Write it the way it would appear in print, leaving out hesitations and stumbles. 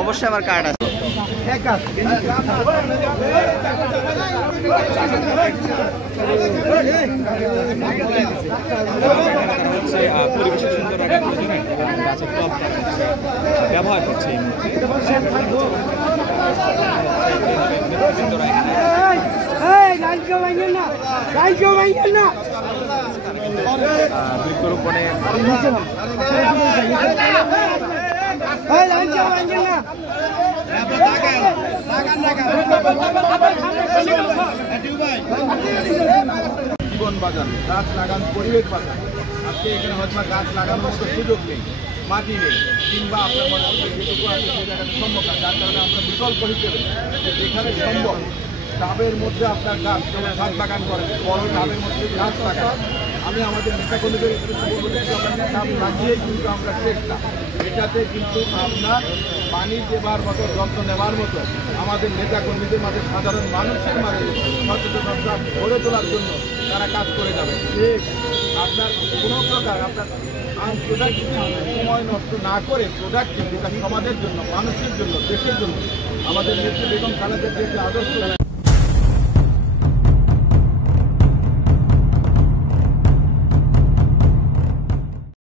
অবশ্যই আমার কার্ড আছে। পরিবেশের সুন্দর ব্যবহার করছে বৃক্ষরোপণে জীবন বাঁচান, গাছ লাগান, পরিবেশ বাঁচান। আজকে এখানে হয়তো গাছ লাগানোর মতো সুযোগ নেই, মাটি নেই, কিংবা আপনার মনে হচ্ছে যেটুকু আছে সে জায়গাটা সম্ভব না। যার কারণে আমরা বিকল্প হিসেবে যেখানে সম্ভব টাবের মধ্যে আপনার গাছ, যেমন ছাদ বাগান করেন, বড় টাবের মধ্যে গাছ লাগান। আমি আমাদের নেতাকর্মীদের টাব লাগিয়েই কিন্তু আমরা চেষ্টা, এটাতে কিন্তু আপনার পানি দেবার মতো, যত্ন নেওয়ার মতো আমাদের নেতাকর্মীদের মাঝে, সাধারণ মানুষের মাঝে সচেতনতা গড়ে তোলার জন্য তারা কাজ করে যাবে। ঠিক আপনার কোনো প্রকার আপনার প্রোডাক্টিভ সময় নষ্ট না করে প্রোডাক্টিভ যেটা সমাজের জন্য, মানুষের জন্য, দেশের জন্য আমাদের নেত্রী বেগম খালেদা জিয়ার যে আদর্শ